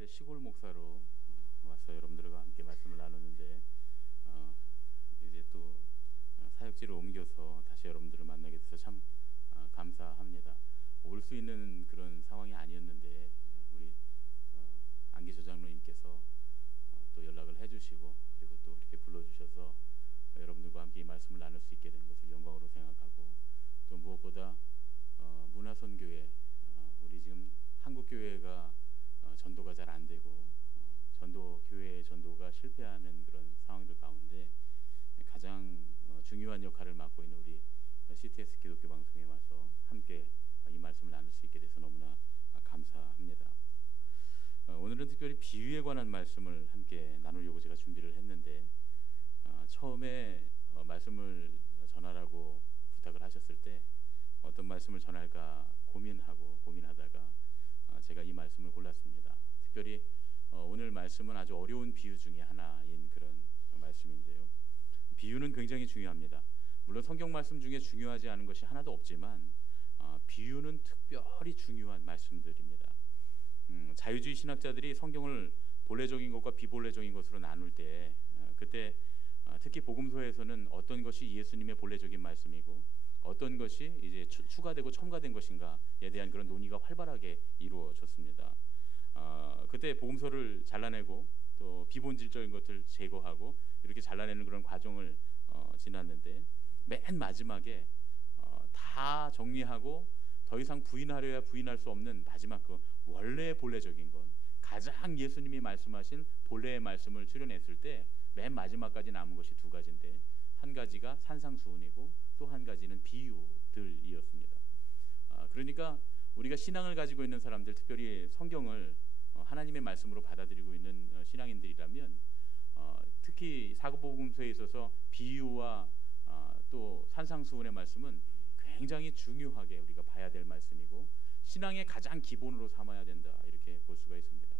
때 시골 목사로 와서 여러분들과 함께 말씀을 나눴는데 이제 또 사역지를 옮겨서 다시 여러분들을 만나게 돼서 참 감사합니다. 올 수 있는 그런 상황이 아니었는데 우리 안기조 장로님께서 또 연락을 해주시고 그리고 또 이렇게 불러주셔서 여러분들과 함께 이 말씀을 나눌 수 있게 된 것을 영광으로 생각하고, 또 무엇보다 문화선교회, 우리 지금 한국교회가 전도가 잘 안 되고 교회의 전도가 실패하는 그런 상황들 가운데 가장 중요한 역할을 맡고 있는 우리 CTS 기독교 방송에 와서 함께 이 말씀을 나눌 수 있게 돼서 너무나 감사합니다. 오늘은 특별히 비유에 관한 말씀을 함께 나누려고 제가 준비를 했는데, 처음에 말씀을 전하라고 부탁을 하셨을 때 어떤 말씀을 전할까 고민하다가 제가 이 말씀을 골랐습니다. 특별히 오늘 말씀은 아주 어려운 비유 중에 하나인 그런 말씀인데요. 비유는 굉장히 중요합니다. 물론 성경 말씀 중에 중요하지 않은 것이 하나도 없지만 비유는 특별히 중요한 말씀들입니다. 자유주의 신학자들이 성경을 본래적인 것과 비본래적인 것으로 나눌 때 그때 특히 복음서에서는 어떤 것이 예수님의 본래적인 말씀이고 어떤 것이 이제 추가되고 첨가된 것인가에 대한 그런 논의가 활발하게 이루어졌습니다. 그때 복음서를 잘라내고 또 비본질적인 것을 제거하고 이렇게 잘라내는 그런 과정을 지났는데, 맨 마지막에 다 정리하고 더 이상 부인하려야 부인할 수 없는 마지막 그 원래 본래적인 것, 가장 예수님이 말씀하신 본래의 말씀을 추려냈을 때 맨 마지막까지 남은 것이 두 가지인데, 한 가지가 산상수훈이고 또 한 가지는 비유들이었습니다. 그러니까 우리가 신앙을 가지고 있는 사람들, 특별히 성경을 하나님의 말씀으로 받아들이고 있는 신앙인들이라면 특히 사복음서에 있어서 비유와 또 산상수훈의 말씀은 굉장히 중요하게 우리가 봐야 될 말씀이고 신앙의 가장 기본으로 삼아야 된다, 이렇게 볼 수가 있습니다.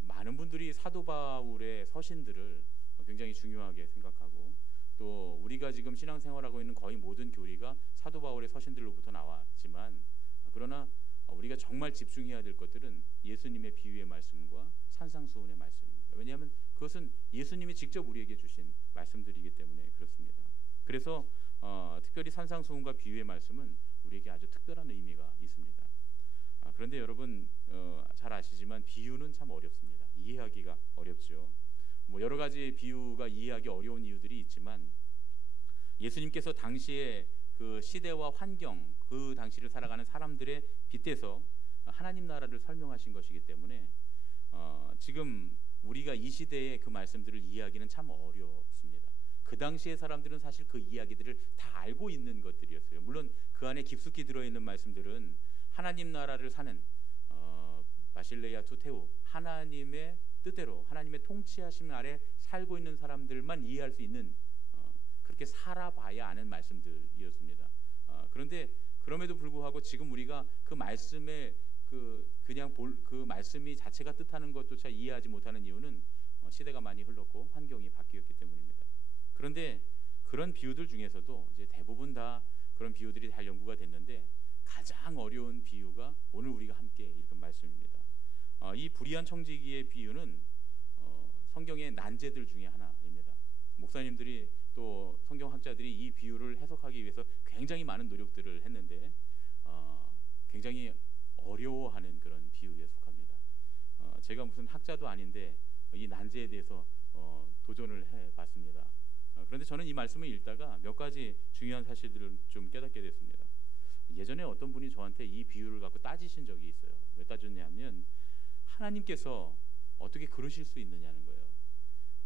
많은 분들이 사도 바울의 서신들을 굉장히 중요하게 생각하고, 또 우리가 지금 신앙생활하고 있는 거의 모든 교리가 사도 바울의 서신들로부터 나왔지만, 그러나 우리가 정말 집중해야 될 것들은 예수님의 비유의 말씀과 산상수훈의 말씀입니다. 왜냐하면 그것은 예수님이 직접 우리에게 주신 말씀들이기 때문에 그렇습니다. 그래서 특별히 산상수훈과 비유의 말씀은 우리에게 아주 특별한 의미가 있습니다. 그런데 여러분 잘 아시지만 비유는 참 어렵습니다. 이해하기가 어렵죠. 여러 가지 비유가 이해하기 어려운 이유들이 있지만, 예수님께서 당시에 그 시대와 환경, 그 당시를 살아가는 사람들의 빗대서 하나님 나라를 설명하신 것이기 때문에 지금 우리가 이 시대의 그 말씀들을 이해하기는 참 어렵습니다. 그 당시의 사람들은 사실 그 이야기들을 다 알고 있는 것들이었어요. 물론 그 안에 깊숙이 들어있는 말씀들은 하나님 나라를 사는 바실레아 투테우, 하나님의 뜻대로 하나님의 통치하심 아래 살고 있는 사람들만 이해할 수 있는 그렇게 살아봐야 아는 말씀들이었습니다. 그런데 그럼에도 불구하고 지금 우리가 그 말씀에 그냥 그 말씀이 자체가 뜻하는 것조차 이해하지 못하는 이유는 시대가 많이 흘렀고 환경이 바뀌었기 때문입니다. 그런데 그런 비유들 중에서도 이제 대부분 다 그런 비유들이 잘 연구가 됐는데, 가장 어려운 비유가 오늘 우리가 함께 읽은 말씀입니다. 이 불의한 청지기의 비유는 성경의 난제들 중에 하나입니다. 목사님들이 또 성경학자들이 이 비유를 해석하기 위해서 굉장히 많은 노력들을 했는데 굉장히 어려워하는 그런 비유에 속합니다. 제가 무슨 학자도 아닌데 이 난제에 대해서 도전을 해봤습니다. 그런데 저는 이 말씀을 읽다가 몇 가지 중요한 사실들을 좀 깨닫게 됐습니다. 예전에 어떤 분이 저한테 이 비유를 갖고 따지신 적이 있어요. 왜 따졌냐면, 하나님께서 어떻게 그러실 수 있느냐는 거예요.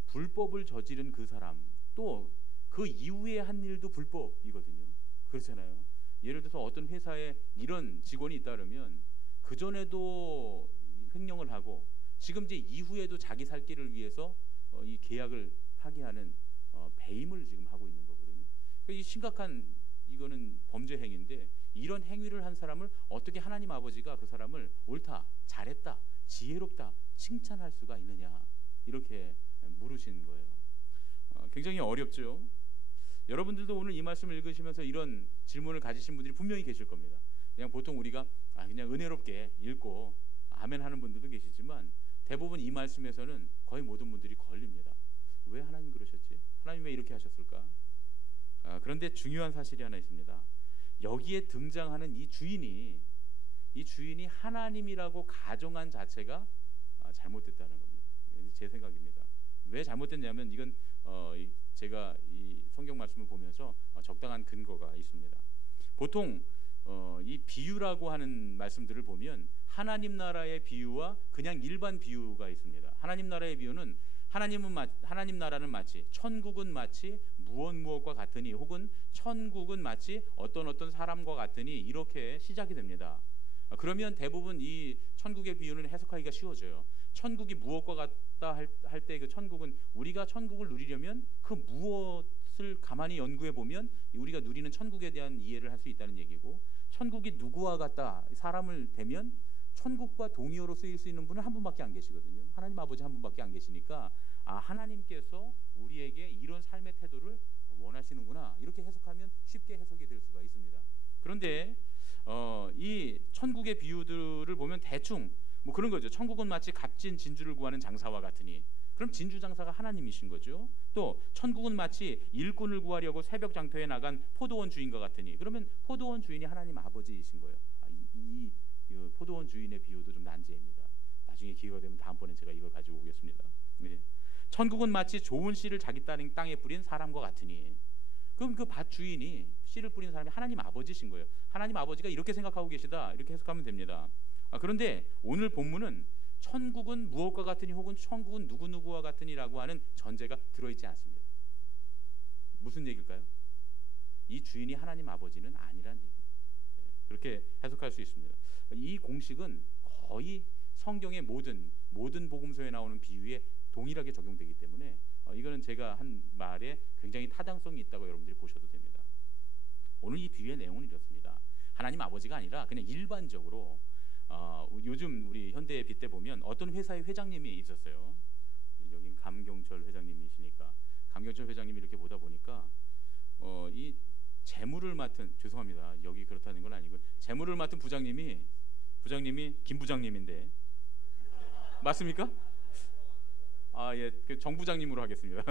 불법을 저지른 그 사람, 또 그 이후에 한 일도 불법이거든요. 그렇잖아요. 예를 들어서 어떤 회사에 이런 직원이 있다 그러면 그 전에도 횡령을 하고 지금 이제 이후에도 자기 살 길을 위해서 이 계약을 파기하는 배임을 지금 하고 있는 거거든요. 이 심각한, 이거는 범죄 행위인데 이런 행위를 한 사람을 어떻게 하나님 아버지가 그 사람을 옳다, 잘했다, 지혜롭다 칭찬할 수가 있느냐, 이렇게 물으신 거예요. 굉장히 어렵죠. 여러분들도 오늘 이 말씀을 읽으시면서 이런 질문을 가지신 분들이 분명히 계실 겁니다. 그냥 보통 우리가 그냥 은혜롭게 읽고 아멘 하는 분들도 계시지만 있지만 대부분 이 말씀에서는 거의 모든 분들이 걸립니다. 왜 하나님 그러셨지? 하나님 왜 이렇게 하셨을까? 그런데 중요한 사실이 하나 있습니다. 여기에 등장하는 이 주인이 하나님이라고 가정한 자체가 잘못됐다는 겁니다. 제 생각입니다. 왜 잘못됐냐면 이건 제가 이 성경 말씀을 보면서 적당한 근거가 있습니다. 보통 이 비유라고 하는 말씀들을 보면 하나님 나라의 비유와 그냥 일반 비유가 있습니다. 하나님 나라의 비유는 하나님 나라는 마치 천국은 마치 무엇과 같으니 혹은 천국은 마치 어떤 사람과 같으니 이렇게 시작이 됩니다. 그러면 대부분 이 천국의 비유는 해석하기가 쉬워져요. 천국이 무엇과 같다 할 때 그 천국은 우리가 천국을 누리려면 그 무엇을 가만히 연구해 보면 우리가 누리는 천국에 대한 이해를 할 수 있다는 얘기고, 천국이 누구와 같다 사람을 대면 천국과 동의어로 쓰일 수 있는 분은 한 분밖에 안 계시거든요. 하나님 아버지 한 분밖에 안 계시니까 하나님께서 우리에게 이런 삶의 태도를 원하시는구나 이렇게 해석하면 쉽게 해석이 될 수가 있습니다. 그런데 이 천국의 비유들을 보면 대충 뭐 그런 거죠. 천국은 마치 값진 진주를 구하는 장사와 같으니, 그럼 진주 장사가 하나님이신 거죠. 또 천국은 마치 일꾼을 구하려고 새벽 장터에 나간 포도원 주인과 같으니, 그러면 포도원 주인이 하나님 아버지이신 거예요. 이 포도원 주인의 비유도 좀 난제입니다. 나중에 기회가 되면 다음번에 제가 이걸 가지고 오겠습니다. 네. 천국은 마치 좋은 씨를 자기 땅에 뿌린 사람과 같으니, 그럼 그 밭 주인이 씨를 뿌린 사람이 하나님 아버지신 거예요. 하나님 아버지가 이렇게 생각하고 계시다 이렇게 해석하면 됩니다. 그런데 오늘 본문은 천국은 무엇과 같으니 혹은 천국은 누구누구와 같으니라고 하는 전제가 들어있지 않습니다. 무슨 얘기일까요? 이 주인이 하나님 아버지는 아니란 얘기입니다. 그렇게 해석할 수 있습니다. 이 공식은 거의 성경의 모든 복음서에 나오는 비유에 동일하게 적용되기 때문에 이거는 제가 한 말에 굉장히 타당성이 있다고 여러분들이 보셔도 됩니다. 오늘 이 비유의 내용은 이렇습니다. 하나님 아버지가 아니라 그냥 일반적으로 요즘 우리 현대에 빗대 보면 어떤 회사의 회장님이 있었어요. 여긴 감경철 회장님이시니까 감경철 회장님이 이렇게 보다 보니까 이 재무를 맡은, 죄송합니다, 여기 그렇다는 건 아니고 재무를 맡은 부장님이 김 부장님인데 맞습니까? 예, 정 부장님으로 하겠습니다.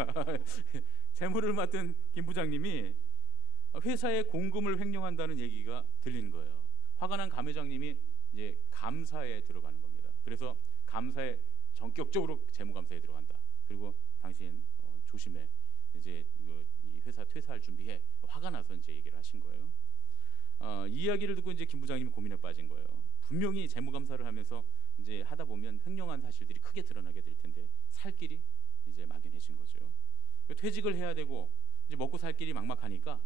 재무를 맡은 김 부장님이 회사의 공금을 횡령한다는 얘기가 들리는 거예요. 화가 난 감 회장님이 이제 감사에 들어가는 겁니다. 그래서 감사에 전격적으로 재무감사에 들어간다. 그리고 당신 조심해. 이제 이 회사 퇴사할 준비해. 화가 나서 이제 얘기를 하신 거예요. 이 이야기를 듣고 이제 김 부장님이 고민에 빠진 거예요. 분명히 재무감사를 하면서 이제 하다 보면 횡령한 사실들이 크게 드러나게 될 텐데 살 길이 이제 막연해진 거죠. 퇴직을 해야 되고 이제 먹고 살 길이 막막하니까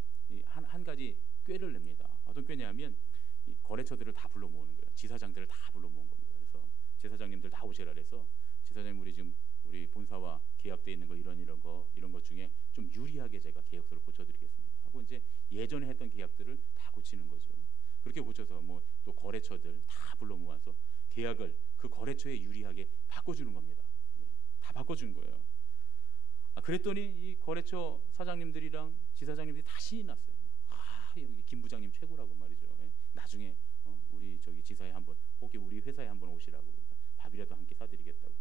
한 가지 꾀를 냅니다. 어떤 꾀냐면 이 거래처들을 다 불러 모으는 거예요. 지사장들을 다 불러 모은 겁니다. 그래서 지사장님들 다 오시라 그래서 지사장님 우리 본사와 계약돼 있는 거 이런 것 중에 좀 유리하게 제가 계약서를 고쳐드리겠습니다 하고 이제 예전에 했던 계약들을 다 고치는 거죠. 그렇게 고쳐서 뭐 또 거래처들 다 불러 모아서 계약을 그 거래처에 유리하게 바꿔주는 겁니다. 다 바꿔준 거예요. 그랬더니 이 거래처 사장님들이랑 지사장님들이 다 신이 났어요. 여기 김 부장님 최고라고 말이죠. 나중에 우리 저기 지사에 한번 혹시 우리 회사에 한번 오시라고 밥이라도 한 끼 사드리겠다고.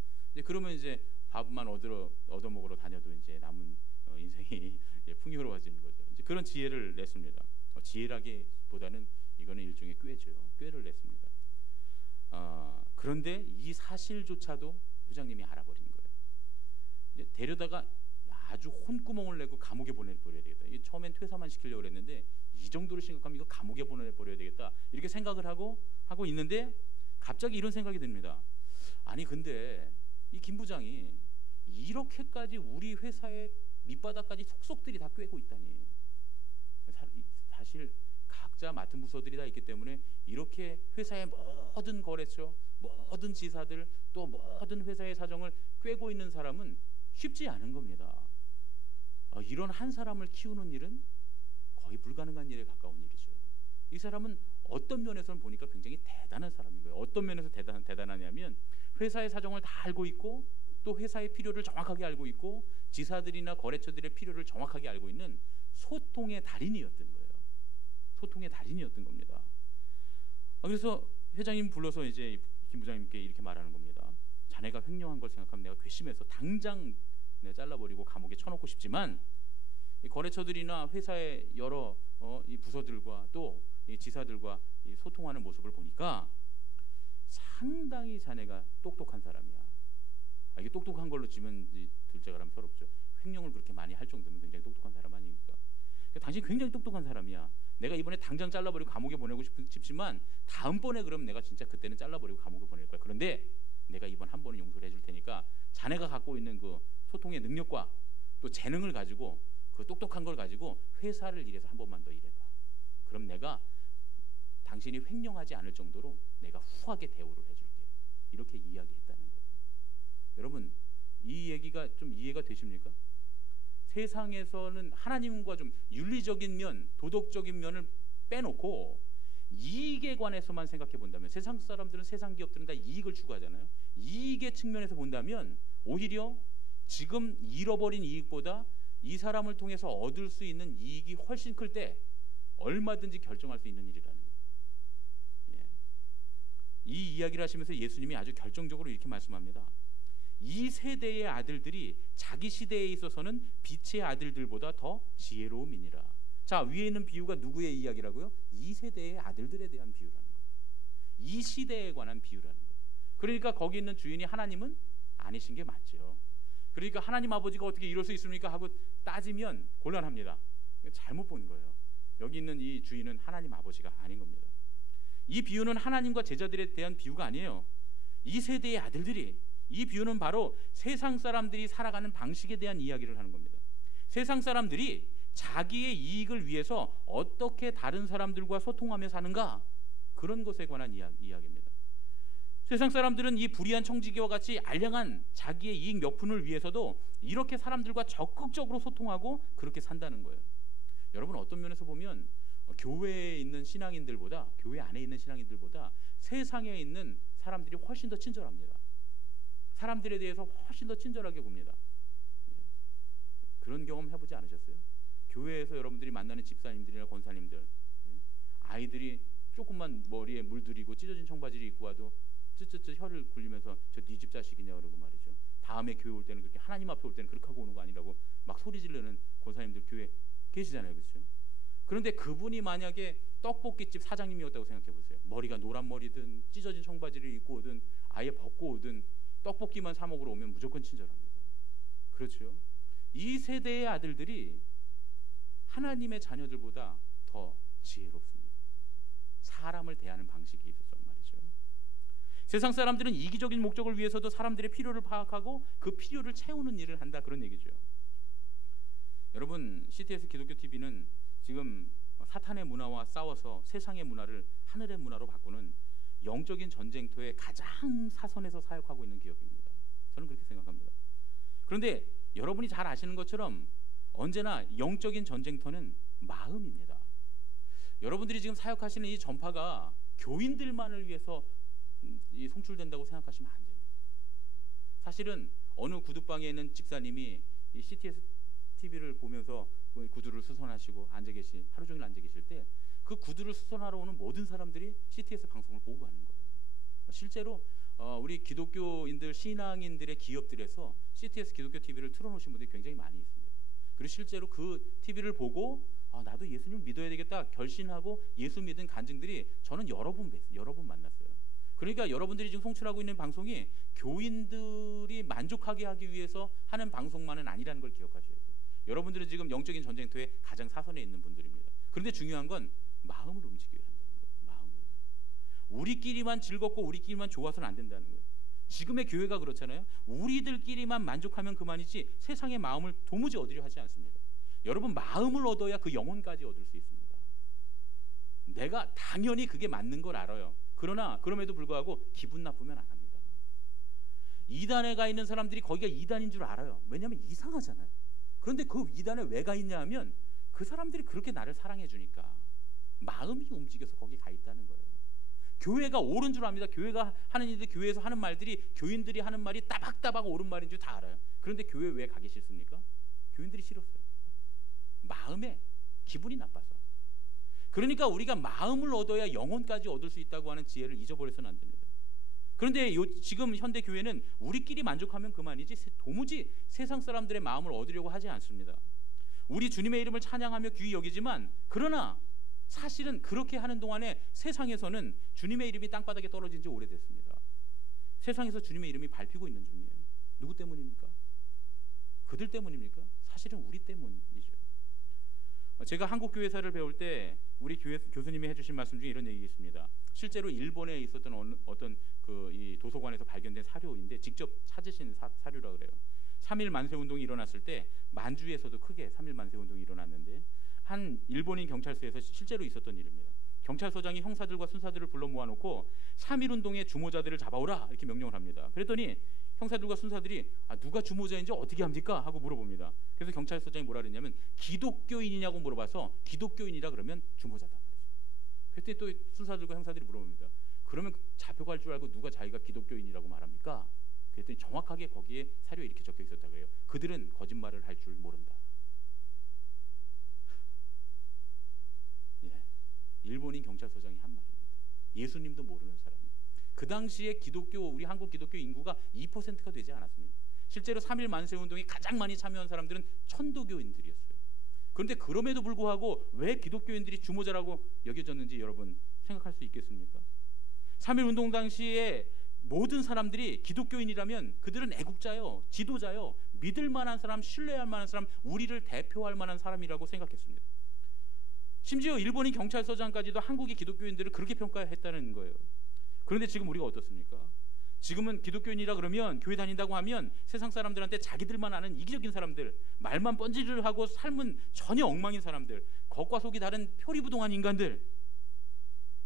그러면 이제 밥만 얻어 먹으러 다녀도 이제 남은 인생이 풍요로워지는 거죠. 이제 그런 지혜를 냈습니다. 지혜라기보다는 이거는 일종의 꾀를 냈습니다. 그런데 이 사실조차도 회장님이 알아버리는 거예요. 이제 데려다가 아주 혼구멍을 내고 감옥에 보내버려야 되겠다. 이게 처음엔 퇴사만 시키려고 그랬는데 이 정도로 심각하면 이거 감옥에 보내버려야 되겠다 이렇게 생각을 하고 있는데 갑자기 이런 생각이 듭니다. 아니 근데 이 김 부장이 이렇게까지 우리 회사의 밑바닥까지 속속들이 다 꿰고 있다니, 사실 각자 맡은 부서들이 다 있기 때문에 이렇게 회사의 모든 거래처, 모든 지사들, 또 모든 회사의 사정을 꿰고 있는 사람은 쉽지 않은 겁니다. 이런 한 사람을 키우는 일은 거의 불가능한 일에 가까운 일이죠. 이 사람은 어떤 면에서는 보니까 굉장히 대단한 사람인 거예요. 어떤 면에서 대단하냐면 회사의 사정을 다 알고 있고 또 회사의 필요를 정확하게 알고 있고 지사들이나 거래처들의 필요를 정확하게 알고 있는 소통의 달인이었던 거예요. 소통의 달인이었던 겁니다. 그래서 회장님 불러서 이제 김 부장님께 이렇게 말하는 겁니다. 자네가 횡령한 걸 생각하면 내가 괘씸해서 당장 내가 잘라버리고 감옥에 쳐넣고 싶지만, 이 거래처들이나 회사의 여러 이 부서들과 또 이 지사들과 이 소통하는 모습을 보니까 상당히 자네가 똑똑한 사람이야. 이게 똑똑한 걸로 치면 둘째가 라면 서럽죠. 횡령을 그렇게 많이 할 정도면 굉장히 똑똑한 사람 아닙니까? 당신 굉장히 똑똑한 사람이야. 내가 이번에 당장 잘라버리고 감옥에 보내고 싶지만 다음번에 그럼 내가 진짜 그때는 잘라버리고 감옥에 보낼 거야. 그런데 내가 이번 한 번은 용서를 해줄 테니까 자네가 갖고 있는 그 소통의 능력과 또 재능을 가지고, 그 똑똑한 걸 가지고 회사를 일해서 한 번만 더 일해봐. 그럼 내가 당신이 횡령하지 않을 정도로 내가 후하게 대우를 해줄게. 이렇게 이야기했다는 거예요. 여러분, 이 얘기가 좀 이해가 되십니까? 세상에서는 하나님과 좀 윤리적인 면, 도덕적인 면을 빼놓고 이익에 관해서만 생각해 본다면, 세상 사람들은, 세상 기업들은 다 이익을 추구하잖아요. 이익의 측면에서 본다면 오히려 지금 잃어버린 이익보다 이 사람을 통해서 얻을 수 있는 이익이 훨씬 클 때 얼마든지 결정할 수 있는 일이라는 거예요. 예. 이 이야기를 하시면서 예수님이 아주 결정적으로 이렇게 말씀합니다. 이 세대의 아들들이 자기 시대에 있어서는 빛의 아들들보다 더 지혜로움이니라. 자, 위에 있는 비유가 누구의 이야기라고요? 이 세대의 아들들에 대한 비유라는 거예요. 이 시대에 관한 비유라는 거예요. 그러니까 거기 있는 주인이 하나님은 아니신 게 맞죠. 그러니까 하나님 아버지가 어떻게 이럴 수 있습니까 하고 따지면 곤란합니다. 잘못 본 거예요. 여기 있는 이 주인은 하나님 아버지가 아닌 겁니다. 이 비유는 하나님과 제자들에 대한 비유가 아니에요. 이 세대의 아들들이, 이 비유는 바로 세상 사람들이 살아가는 방식에 대한 이야기를 하는 겁니다. 세상 사람들이 자기의 이익을 위해서 어떻게 다른 사람들과 소통하며 사는가, 그런 것에 관한 이야기입니다. 세상 사람들은 이 불의한 청지기와 같이 알량한 자기의 이익 몇 푼을 위해서도 이렇게 사람들과 적극적으로 소통하고 그렇게 산다는 거예요. 여러분, 어떤 면에서 보면 교회에 있는 신앙인들보다, 교회 안에 있는 신앙인들보다 세상에 있는 사람들이 훨씬 더 친절합니다. 사람들에 대해서 훨씬 더 친절하게 봅니다. 그런 경험 해보지 않으셨어요? 교회에서 여러분들이 만나는 집사님들이나 권사님들, 아이들이 조금만 머리에 물들이고 찢어진 청바지를 입고 와도 쯧쯧쯧 혀를 굴리면서 저 네 집 자식이냐 그러고 말이죠. 다음에 교회 올 때는 그렇게, 하나님 앞에 올 때는 그렇게 하고 오는 거 아니라고 막 소리 지르는 권사님들 교회 계시잖아요. 그렇죠? 그런데 그분이 만약에 떡볶이집 사장님이었다고 생각해 보세요. 머리가 노란 머리든 찢어진 청바지를 입고 오든 아예 벗고 오든 떡볶이만 사 먹으러 오면 무조건 친절합니다. 그렇죠? 이 세대의 아들들이 하나님의 자녀들보다 더 지혜롭습니다. 사람을 대하는 방식이 있어서 말이죠. 세상 사람들은 이기적인 목적을 위해서도 사람들의 필요를 파악하고 그 필요를 채우는 일을 한다, 그런 얘기죠. 여러분, CTS 기독교 TV는 지금 사탄의 문화와 싸워서 세상의 문화를 하늘의 문화로 바꾸는 영적인 전쟁터의 가장 사선에서 사역하고 있는 기업입니다. 저는 그렇게 생각합니다. 그런데 여러분이 잘 아시는 것처럼 언제나 영적인 전쟁터는 마음입니다. 여러분들이 지금 사역하시는 이 전파가 교인들만을 위해서 이 송출된다고 생각하시면 안 됩니다. 사실은 어느 구두방에 있는 집사님이 이 CTS TV를 보면서 구두를 수선하시고 하루 종일 앉아 계실 때 그 구두를 수선하러 오는 모든 사람들이 CTS 방송을 보고 가는 거예요. 실제로 우리 기독교인들, 신앙인들의 기업들에서 CTS 기독교 TV를 틀어놓으신 분들이 굉장히 많이 있습니다. 그리고 실제로 그 TV를 보고 나도 예수님을 믿어야 되겠다 결심하고 예수 믿은 간증들이 저는 여러 분 만났어요. 그러니까 여러분들이 지금 송출하고 있는 방송이 교인들이 만족하게 하기 위해서 하는 방송만은 아니라는 걸 기억하셔야 돼요. 여러분들은 지금 영적인 전쟁터에 가장 사선에 있는 분들입니다. 그런데 중요한 건 마음을 움직여야 한다는 거예요. 마음을. 우리끼리만 즐겁고 우리끼리만 좋아서는 안 된다는 거예요. 지금의 교회가 그렇잖아요. 우리들끼리만 만족하면 그만이지 세상의 마음을 도무지 얻으려 하지 않습니다. 여러분, 마음을 얻어야 그 영혼까지 얻을 수 있습니다. 내가 당연히 그게 맞는 걸 알아요. 그러나 그럼에도 불구하고 기분 나쁘면 안 합니다. 이단에 가 있는 사람들이 거기가 이단인 줄 알아요. 왜냐하면 이상하잖아요. 그런데 그 이단에 왜 가 있냐 하면 그 사람들이 그렇게 나를 사랑해 주니까 마음이 움직여서 거기 가 있다는 거예요. 교회가 옳은 줄 압니다. 교회가 하는 일들, 교회에서 하는 말들이, 교인들이 하는 말이 따박따박 옳은 말인 줄 다 알아요. 그런데 교회 왜 가기 싫습니까? 교인들이 싫었어요. 마음에 기분이 나빠서. 그러니까 우리가 마음을 얻어야 영혼까지 얻을 수 있다고 하는 지혜를 잊어버려서는 안 됩니다. 그런데 지금 현대 교회는 우리끼리 만족하면 그만이지 도무지 세상 사람들의 마음을 얻으려고 하지 않습니다. 우리 주님의 이름을 찬양하며 귀히 여기지만 그러나 사실은 그렇게 하는 동안에 세상에서는 주님의 이름이 땅바닥에 떨어진 지 오래됐습니다. 세상에서 주님의 이름이 밟히고 있는 중이에요. 누구 때문입니까? 그들 때문입니까? 사실은 우리 때문이죠. 제가 한국 교회사를 배울 때 우리 교회 교수님이 해주신 말씀 중에 이런 얘기가 있습니다. 실제로 일본에 있었던 어떤 이 도서관에서 발견된 사료인데 직접 찾으신 사료라 그래요. 3.1 만세 운동이 일어났을 때 만주에서도 크게 3.1 만세 운동이 일어났는데 한 일본인 경찰서에서 실제로 있었던 일입니다. 경찰서장이 형사들과 순사들을 불러 모아놓고 3.1 운동의 주모자들을 잡아오라 이렇게 명령을 합니다. 그랬더니 형사들과 순사들이 누가 주모자인지 어떻게 합니까? 하고 물어봅니다. 그래서 경찰서장이 뭐라 그랬냐면 기독교인이냐고 물어봐서 기독교인이라 그러면 주모자단 말이죠. 그때 또 순사들과 형사들이 물어봅니다. 그러면 잡혀갈 줄 알고 누가 자기가 기독교인이라고 말합니까? 그랬더니 정확하게 거기에 사료에 이렇게 적혀 있었다 그래요. 그들은 거짓말을 할 줄 모른다. 예, 일본인 경찰서장이 한 말입니다. 예수님도 모르는 사람이에요. 그 당시에 우리 한국 기독교 인구가 2%가 되지 않았습니다. 실제로 3.1 만세 운동에 가장 많이 참여한 사람들은 천도교인들이었어요. 그런데 그럼에도 불구하고 왜 기독교인들이 주모자라고 여겨졌는지 여러분 생각할 수 있겠습니까? 3.1 운동 당시에 모든 사람들이 기독교인이라면 그들은 애국자요, 지도자요, 믿을 만한 사람, 신뢰할 만한 사람, 우리를 대표할 만한 사람이라고 생각했습니다. 심지어 일본인 경찰서장까지도 한국의 기독교인들을 그렇게 평가했다는 거예요. 그런데 지금 우리가 어떻습니까? 지금은 기독교인이라 그러면 교회 다닌다고 하면 세상 사람들한테 자기들만 아는 이기적인 사람들, 말만 뻔질을 하고 삶은 전혀 엉망인 사람들, 겉과 속이 다른 표리부동한 인간들,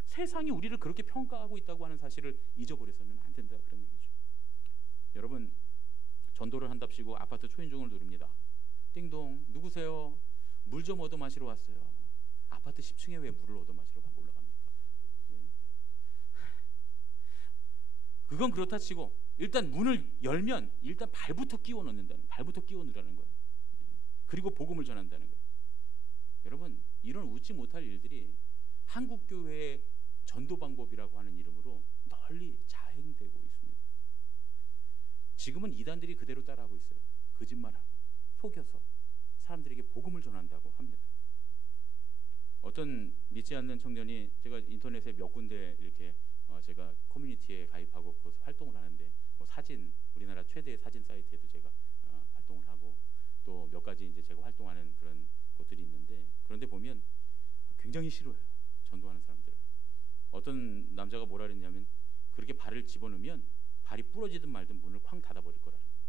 세상이 우리를 그렇게 평가하고 있다고 하는 사실을 잊어버려서는 안 된다 그런 얘기죠. 여러분, 전도를 한답시고 아파트 초인종을 누릅니다. 띵동, 누구세요? 물 좀 얻어 마시러 왔어요. 아파트 10층에 왜 물을 얻어 마시러 올라갑니까? 그건 그렇다 치고 일단 문을 열면 일단 발부터 끼워 넣는다는, 발부터 끼워 넣으라는 거예요. 그리고 복음을 전한다는 거예요. 여러분, 이런 웃지 못할 일들이 한국 교회의 전도 방법이라고 하는 이름으로 널리 자행되고 있습니다. 지금은 이단들이 그대로 따라하고 있어요. 거짓말하고 속여서 사람들에게 복음을 전한다고 합니다. 어떤 믿지 않는 청년이 제가 인터넷에 몇 군데 이렇게 제가 커뮤니티에 가입하고 거기서 활동을 하는데 사진, 우리나라 최대 사진 사이트에도 제가 활동을 하고 또 몇 가지 이제 제가 활동하는 그런 곳들이 있는데, 그런데 보면 굉장히 싫어요. 전도하는 사람들. 어떤 남자가 뭐라 그랬냐면 그렇게 발을 집어넣으면 발이 부러지든 말든 문을 쾅 닫아버릴 거라는 거예요.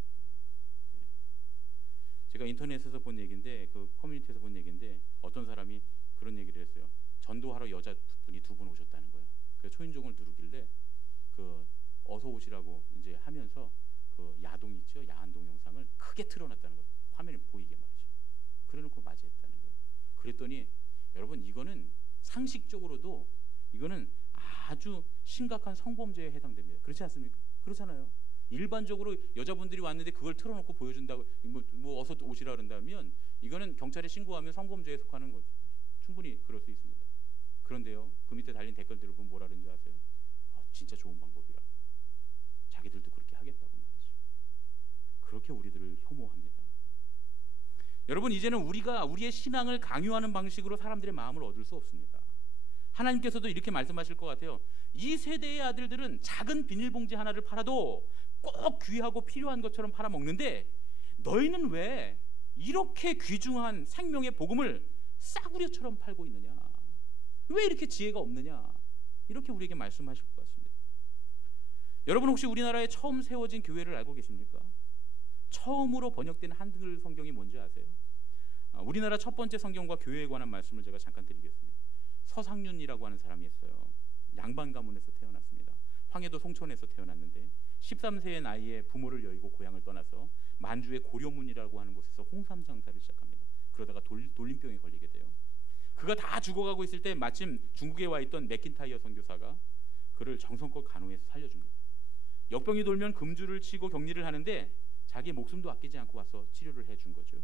제가 인터넷에서 본 얘기인데, 그 커뮤니티에서 본 얘기인데 어떤 사람이 그런 얘기를 했어요. 전도하러 여자분이 2분 오셨다는 거예요. 그 초인종을 누르길래 그 어서 오시라고 이제 하면서 그 야동 있죠, 야한 동영상을 크게 틀어놨다는 거죠. 화면에 보이게 말이죠. 그래놓고 맞이했다는 거예요. 그랬더니 여러분, 이거는 상식적으로도 이거는 아주 심각한 성범죄에 해당됩니다. 그렇지 않습니까? 그렇잖아요. 일반적으로 여자분들이 왔는데 그걸 틀어놓고 보여준다고 뭐 어서 오시라 그런다면 이거는 경찰에 신고하면 성범죄에 속하는 거죠. 충분히 그럴 수 있습니다. 그런데요, 그 밑에 달린 댓글들을 보면 뭐라 그런지 아세요? 진짜 좋은 방법이라. 자기들도 그렇게 하겠다고 말이죠. 그렇게 우리들을 혐오합니다. 여러분, 이제는 우리가 우리의 신앙을 강요하는 방식으로 사람들의 마음을 얻을 수 없습니다. 하나님께서도 이렇게 말씀하실 것 같아요. 이 세대의 아들들은 작은 비닐봉지 하나를 팔아도 꼭 귀하고 필요한 것처럼 팔아먹는데 너희는 왜 이렇게 귀중한 생명의 복음을 싸구려처럼 팔고 있느냐? 왜 이렇게 지혜가 없느냐? 이렇게 우리에게 말씀하실 것 같습니다. 여러분, 혹시 우리나라에 처음 세워진 교회를 알고 계십니까? 처음으로 번역된 한글 성경이 뭔지 아세요? 우리나라 첫 번째 성경과 교회에 관한 말씀을 제가 잠깐 드리겠습니다. 서상윤이라고 하는 사람이 있어요. 양반 가문에서 태어났습니다. 황해도 송천에서 태어났는데 13세의 나이에 부모를 여의고 고향을 떠나서 만주의 고려문이라고 하는 곳에서 홍삼 장사를 시작합니다. 그러다가 돌림병에 걸리게 돼요. 그가 다 죽어가고 있을 때 마침 중국에 와 있던 맥킨타이어 선교사가 그를 정성껏 간호해서 살려줍니다. 역병이 돌면 금주를 치고 격리를 하는데 자기 목숨도 아끼지 않고 와서 치료를 해준 거죠.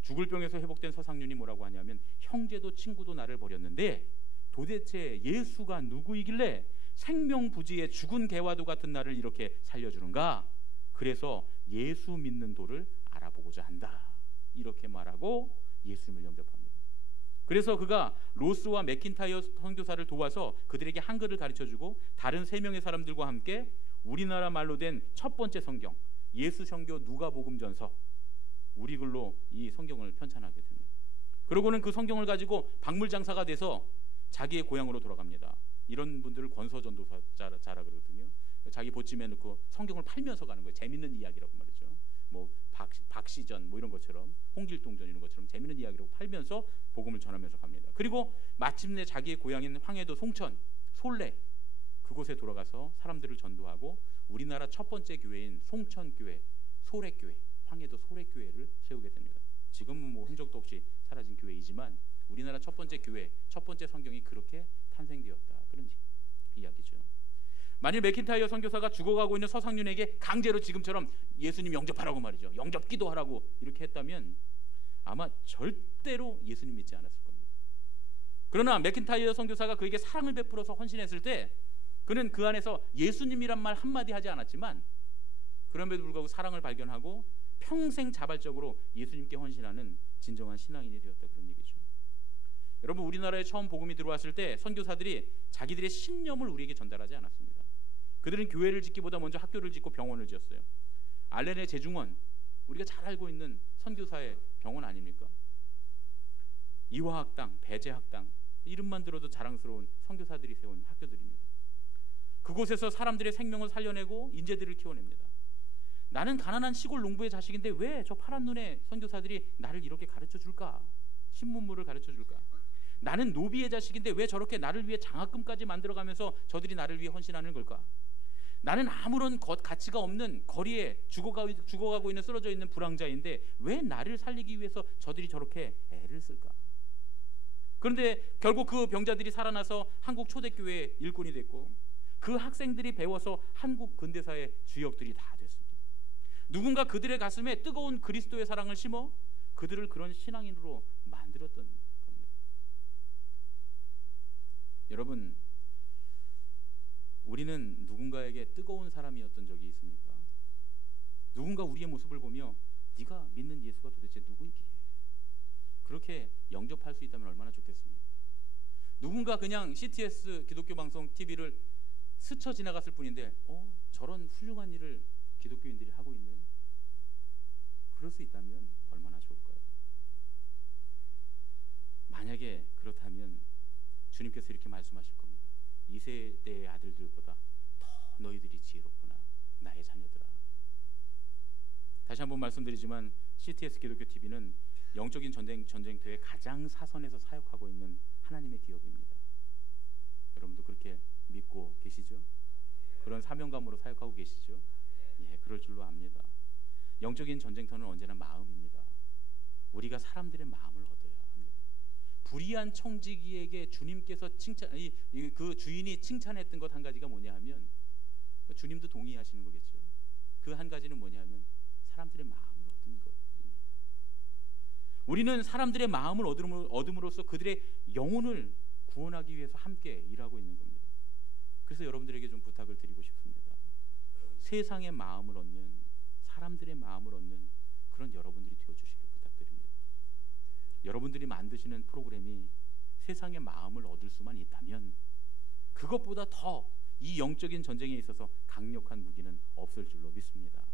죽을 병에서 회복된 서상윤이 뭐라고 하냐면 형제도 친구도 나를 버렸는데 도대체 예수가 누구이길래 생명부지의 죽은 개와도 같은 나를 이렇게 살려주는가? 그래서 예수 믿는 도를 알아보고자 한다. 이렇게 말하고 예수님을 영접합니다. 그래서 그가 로스와 맥킨타이어 선교사를 도와서 그들에게 한글을 가르쳐주고 다른 3명의 사람들과 함께 우리나라 말로 된 첫 번째 성경, 예수성교 누가복음전서, 우리 글로 이 성경을 편찬하게 됩니다. 그러고는 그 성경을 가지고 박물장사가 돼서 자기의 고향으로 돌아갑니다. 이런 분들을 권서전도자라 그러거든요. 자기 보찜에 넣고 성경을 팔면서 가는 거예요. 재밌는 이야기라고 말이죠. 뭐 박시전 뭐 이런 것처럼, 홍길동전 이런 것처럼 재밌는 이야기라고 팔면서 복음을 전하면서 갑니다. 그리고 마침내 자기의 고향인 황해도 송천, 솔래 그곳에 돌아가서 사람들을 전도하고 우리나라 첫 번째 교회인 송천교회, 소래교회, 황해도 소래교회를 세우게 됩니다. 지금은 뭐 흔적도 없이 사라진 교회이지만 우리나라 첫 번째 교회, 첫 번째 성경이 그렇게 탄생되었다. 그런 이야기죠. 만일 맥킨타이어 선교사가 죽어가고 있는 서상윤에게 강제로 지금처럼 예수님 영접하라고 말이죠, 영접 기도하라고 이렇게 했다면 아마 절대로 예수님 믿지 않았을 겁니다. 그러나 맥킨타이어 선교사가 그에게 사랑을 베풀어서 헌신했을 때 그는 그 안에서 예수님이란 말 한마디 하지 않았지만 그럼에도 불구하고 사랑을 발견하고 평생 자발적으로 예수님께 헌신하는 진정한 신앙인이 되었다. 그런 얘기죠. 여러분, 우리나라에 처음 복음이 들어왔을 때 선교사들이 자기들의 신념을 우리에게 전달하지 않았습니다. 그들은 교회를 짓기보다 먼저 학교를 짓고 병원을 지었어요. 알렌의 재중원, 우리가 잘 알고 있는 선교사의 병원 아닙니까? 이화학당, 배재학당, 이름만 들어도 자랑스러운 선교사들이 세운 학교들입니다. 그곳에서 사람들의 생명을 살려내고 인재들을 키워냅니다. 나는 가난한 시골 농부의 자식인데 왜 저 파란 눈의 선교사들이 나를 이렇게 가르쳐 줄까? 신문물을 가르쳐 줄까? 나는 노비의 자식인데 왜 저렇게 나를 위해 장학금까지 만들어가면서 저들이 나를 위해 헌신하는 걸까? 나는 아무런 가치가 없는 거리에 죽어가고 있는 쓰러져 있는 불황자인데 왜 나를 살리기 위해서 저들이 저렇게 애를 쓸까? 그런데 결국 그 병자들이 살아나서 한국 초대교회의 일꾼이 됐고 그 학생들이 배워서 한국 근대사의 주역들이 다 됐습니다. 누군가 그들의 가슴에 뜨거운 그리스도의 사랑을 심어 그들을 그런 신앙인으로 만들었던 겁니다. 여러분, 우리는 누군가에게 뜨거운 사람이었던 적이 있습니까? 누군가 우리의 모습을 보며 네가 믿는 예수가 도대체 누구이기에? 그렇게 영접할 수 있다면 얼마나 좋겠습니까? 누군가 그냥 CTS 기독교 방송 TV를 스쳐 지나갔을 뿐인데 저런 훌륭한 일을 기독교인들이 하고 있네. 그럴 수 있다면 얼마나 좋을까요? 만약에 그렇다면 주님께서 이렇게 말씀하실 겁니다. 이 세대의 아들들보다 더 너희들이 지혜롭구나, 나의 자녀들아. 다시 한번 말씀드리지만 CTS 기독교 TV는 영적인 전쟁터에 가장 사선에서 사역하고 있는 하나님의 기업입니다. 여러분도 그렇게 믿고 계시죠? 그런 사명감으로 사역하고 계시죠? 예, 그럴 줄로 압니다. 영적인 전쟁터는 언제나 마음입니다. 우리가 사람들의 마음을 얻어야 합니다. 불의한 청지기에게 주님께서 그 주인이 칭찬했던 것 한 가지가 뭐냐 하면 주님도 동의하시는 거겠죠. 그 한 가지는 뭐냐 하면 사람들의 마음을 얻은 것입니다. 우리는 사람들의 마음을 얻음으로써 그들의 영혼을 구원하기 위해서 함께 일하고 있는 겁니다. 그래서 여러분들에게 좀 부탁을 드리고 싶습니다. 세상의 마음을 얻는, 사람들의 마음을 얻는 그런 여러분들이 되어주시길 부탁드립니다. 여러분들이 만드시는 프로그램이 세상의 마음을 얻을 수만 있다면 그것보다 더 이 영적인 전쟁에 있어서 강력한 무기는 없을 줄로 믿습니다.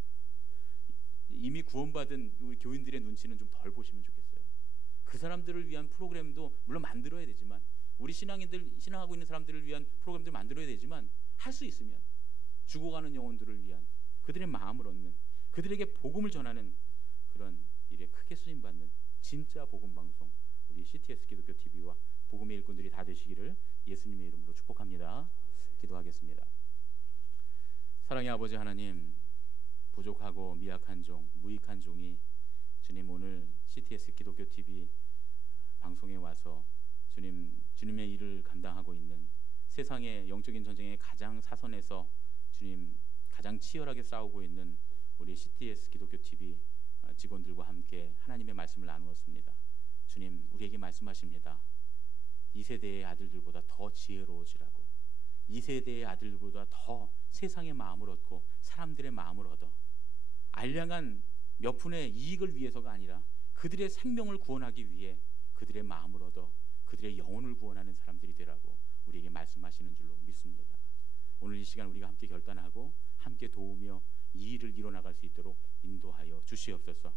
이미 구원받은 우리 교인들의 눈치는 좀 덜 보시면 좋겠어요. 그 사람들을 위한 프로그램도 물론 만들어야 되지만, 우리 신앙하고 있는 사람들을 위한 프로그램들 만들어야 되지만, 할 수 있으면 죽어가는 영혼들을 위한, 그들의 마음을 얻는, 그들에게 복음을 전하는 그런 일에 크게 쓰임받는 진짜 복음방송, 우리 CTS 기독교 TV와 복음의 일꾼들이 다 되시기를 예수님의 이름으로 축복합니다. 기도하겠습니다. 사랑의 아버지 하나님, 부족하고 미약한 종, 무익한 종이 주님 오늘 CTS 기독교 TV 방송에 와서 주님의 일을 감당하고 있는, 세상의 영적인 전쟁의 가장 사선에서 주님 가장 치열하게 싸우고 있는 우리 CTS 기독교 TV 직원들과 함께 하나님의 말씀을 나누었습니다. 주님, 우리에게 말씀하십니다. 이 세대의 아들들보다 더 지혜로워지라고, 이 세대의 아들들보다 더 세상의 마음을 얻고 사람들의 마음을 얻어 알량한 몇 푼의 이익을 위해서가 아니라 그들의 생명을 구원하기 위해 그들의 마음을 얻어 그들의 영혼을 구원하는 사람들이 되라고 우리에게 말씀하시는 줄로 믿습니다. 오늘 이 시간 우리가 함께 결단하고 함께 도우며 이 일을 이뤄나갈 수 있도록 인도하여 주시옵소서.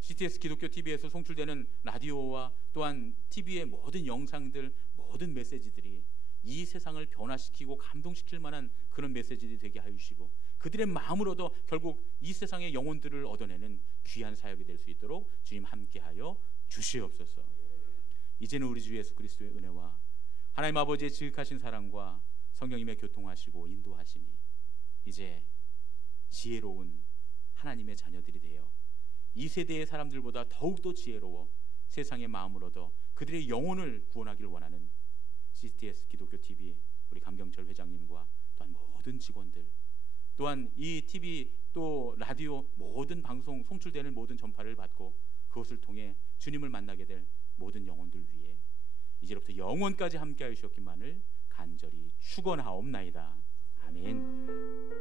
CTS 기독교 TV에서 송출되는 라디오와 또한 TV의 모든 영상들, 모든 메시지들이 이 세상을 변화시키고 감동시킬 만한 그런 메시지들이 되게 하여 주시고 그들의 마음을 얻어 결국 이 세상의 영혼들을 얻어내는 귀한 사역이 될 수 있도록 주님 함께하여 주시옵소서. 이제는 우리 주 예수 그리스도의 은혜와 하나님 아버지의 지극하신 사랑과 성령님의 교통하시고 인도하심이 이제 지혜로운 하나님의 자녀들이 되어 이 세대의 사람들보다 더욱더 지혜로워 세상의 마음을 얻어 그들의 영혼을 구원하기를 원하는 CTS 기독교 TV 우리 강경철 회장님과 또한 모든 직원들, 또한 이 TV 또 라디오 모든 방송 송출되는 모든 전파를 받고 그것을 통해 주님을 만나게 될 모든 영혼들 위해 이제부터 영원까지 함께하여 주셨기만을 간절히 축원하옵나이다. 아멘.